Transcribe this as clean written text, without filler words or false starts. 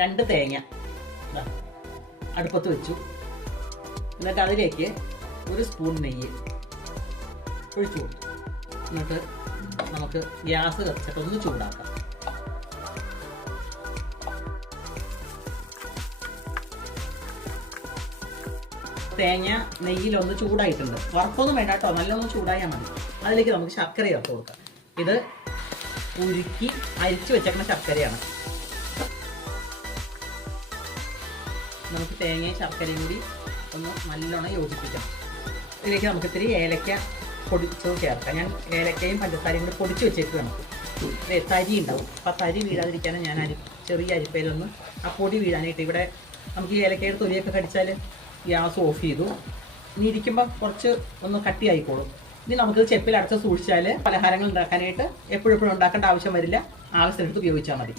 2 തേങ്ങ അടുപ്പത്ത് വെച്ചു. എന്നിട്ട് അതിലേക്ക് 1 സ്പൂൺ നെയ്യ് ഒഴിച്ചു കൊടുത്തു. എന്നിട്ട് നമുക്ക് ഗ്യാസ് കത്തിച്ചിട്ടൊന്ന് ചൂടാക്കാം. തേങ്ങ നെയ്യിലൊന്ന് ചൂടായിട്ടുണ്ട്. വറുപ്പൊന്നും വേണ്ട കേട്ടോ, നല്ലൊന്ന് ചൂടായാൽ മതി. അതിലേക്ക് നമുക്ക് ശർക്കര ചേർത്ത് കൊടുക്കാം. ഇത് ഉരുക്കി അരിച്ചു വെച്ചേക്കുന്ന ശർക്കരയാണ്. നമുക്ക് തേങ്ങയും ശർക്കരയും കൂടി ഒന്ന് നല്ലോണം യോജിപ്പിക്കാം. ഇതിലേക്ക് നമുക്ക് ഇത്തിരി ഏലക്ക പൊടിച്ചത് ചേർക്കാം. ഞാൻ ഏലക്കയും പഞ്ചസാരയും കൂടി പൊടിച്ച് വെച്ചേക്കുകയാണ്. തരി ഉണ്ടാവും, അപ്പം തരി വീഴാതിരിക്കാനും ഞാൻ ചെറിയ അരിപ്പയിലൊന്ന് ആ പൊടി വീഴാനായിട്ട്. ഇവിടെ നമുക്ക് ഈ ഏലക്കയുടെ തൊലിയൊക്കെ കടിച്ചാൽ ഗ്യാസ് ഓഫ് ചെയ്തു. ഇനി ഇരിക്കുമ്പോൾ കുറച്ച് ഒന്ന് കട്ടിയായിക്കോളും. ഇനി നമുക്ക് ചെപ്പിൽ അടച്ച് സൂക്ഷിച്ചാൽ പലഹാരങ്ങൾ ഉണ്ടാക്കാനായിട്ട് എപ്പോഴും ഉണ്ടാക്കേണ്ട ആവശ്യം വരില്ല. ആവശ്യത്തിനെടുത്ത് ഉപയോഗിച്ചാൽ മതി.